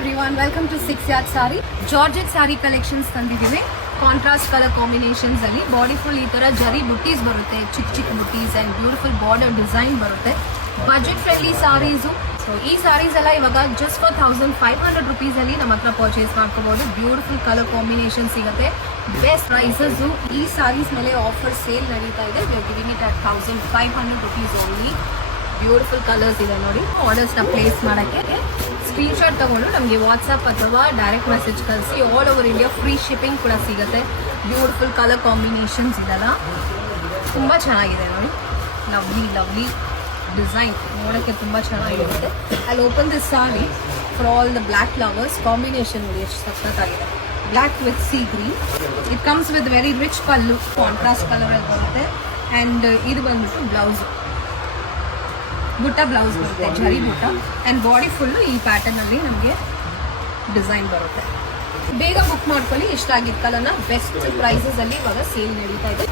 everyone, welcome to 6 Yard Sari. Georgette Sari collections ತಂದಿದ್ದೀವಿ. Contrast colour combinations ಅಲ್ಲಿ body full ಈ ತರ ಜರಿ ಬುಟ್ಟೀಸ್ ಬರುತ್ತೆ, ಚಿಕ್ಕ ಚಿಕ್ಕ ಬುಟ್ಟೀಸ್ ಅಂಡ್ ಬ್ಯೂಟಿಫುಲ್ ಬಾರ್ಡರ್ ಡಿಸೈನ್ ಬರುತ್ತೆ. Budget friendly saris. ಸೊ ಈ ಸಾರೀಸ್ ಎಲ್ಲ ಇವಾಗ ಜಸ್ಟ್ ಫಾರ್ 1500 rupees ಅಲ್ಲಿ ನಮ್ಮ ಹತ್ರ ಪರ್ಚೇಸ್ ಮಾಡ್ಕೋಬಹುದು. ಬ್ಯೂಟಿಫುಲ್ ಕಲರ್ ಕಾಂಬಿನೇಷನ್ ಸಿಗುತ್ತೆ, ಬೆಸ್ಟ್ ಪ್ರೈಸಸ್. ಈ ಸಾರೀಸ್ ಮೇಲೆ ಆಫರ್ ಸೇಲ್ ನಡೀತಾ ಇದೆ. We are giving it at 1500 rupees only. Beautiful colours ಇದೆ ನೋಡಿ. ಆರ್ಡರ್ಸ್ನ ಪ್ಲೇಸ್ ಮಾಡೋಕ್ಕೆ ಸ್ಕ್ರೀನ್ಶಾಟ್ ತಗೊಂಡು ನಮಗೆ ವಾಟ್ಸಪ್ ಅಥವಾ ಡೈರೆಕ್ಟ್ ಮೆಸೇಜ್ ಕಳಿಸಿ. All over India free shipping ಕೂಡ ಸಿಗುತ್ತೆ. ಬ್ಯೂಟಿಫುಲ್ ಕಲರ್ ಕಾಂಬಿನೇಷನ್ಸ್ ಇದೆಲ್ಲ ತುಂಬ ಚೆನ್ನಾಗಿದೆ ನೋಡಿ. ಲವ್ಲಿ ಲವ್ಲಿ ಡಿಸೈನ್ ನೋಡೋಕ್ಕೆ ತುಂಬ ಚೆನ್ನಾಗಿರುತ್ತೆ. ಅಲ್ಲಿ open this sorry for all the black lovers. Combination ನೋಡಿ ಎಷ್ಟು ಸಖತ್ತಾಗಿದೆ. Black with C green. It comes with very rich pallu, contrast ಕಲರಲ್ಲಿ ಬರುತ್ತೆ. ಆ್ಯಂಡ್ ಇದು ಬಂದ್ಬಿಟ್ಟು ಬ್ಲೌಸ್, ಬುಟ್ಟ ಬ್ಲೌಸ್ ಬರುತ್ತೆ, ಜರಿ ಬುಟ್ಟ. ಆ್ಯಂಡ್ ಬಾಡಿ ಫುಲ್ಲು ಈ ಪ್ಯಾಟರ್ನಲ್ಲಿ ನಮಗೆ ಡಿಸೈನ್ ಬರುತ್ತೆ. ಬೇಗ ಬುಕ್ ಮಾಡ್ಕೊಳ್ಳಿ. ಇಷ್ಟ ಆಗಿದ್ದ ಕಲರ್ನ ಬೆಸ್ಟ್ ಪ್ರೈಸಸಲ್ಲಿ ಇವಾಗ ಸೇಲ್ ನಡೀತಾ ಇದೆ.